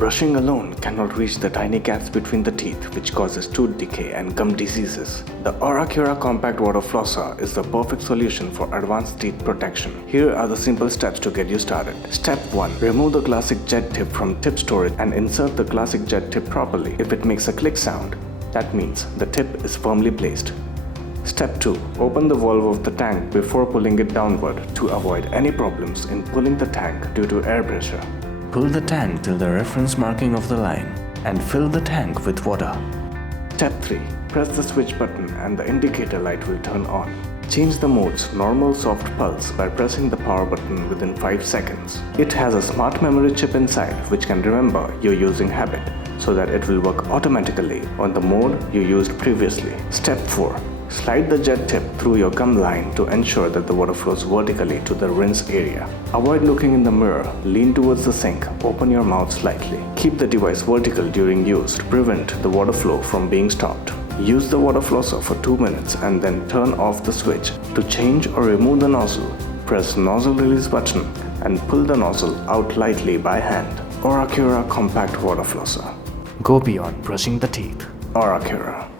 Brushing alone cannot reach the tiny gaps between the teeth, which causes tooth decay and gum diseases. The Oracura Compact Water Flosser is the perfect solution for advanced teeth protection. Here are the simple steps to get you started. Step 1. Remove the classic jet tip from tip storage and insert the classic jet tip properly. If it makes a click sound, that means the tip is firmly placed. Step 2. Open the valve of the tank before pulling it downward to avoid any problems in pulling the tank due to air pressure. Pull the tank till the reference marking of the line and fill the tank with water. Step 3. Press the switch button and the indicator light will turn on. Change the mode's normal soft pulse by pressing the power button within 5 seconds. It has a smart memory chip inside which can remember your using habit so that it will work automatically on the mode you used previously. Step 4. Slide the jet tip through your gum line to ensure that the water flows vertically to the rinse area. Avoid looking in the mirror, lean towards the sink, open your mouth slightly. Keep the device vertical during use to prevent the water flow from being stopped. Use the water flosser for 2 minutes and then turn off the switch. To change or remove the nozzle, press nozzle release button and pull the nozzle out lightly by hand. Oracura Compact Water Flosser. Go beyond brushing the teeth. Oracura.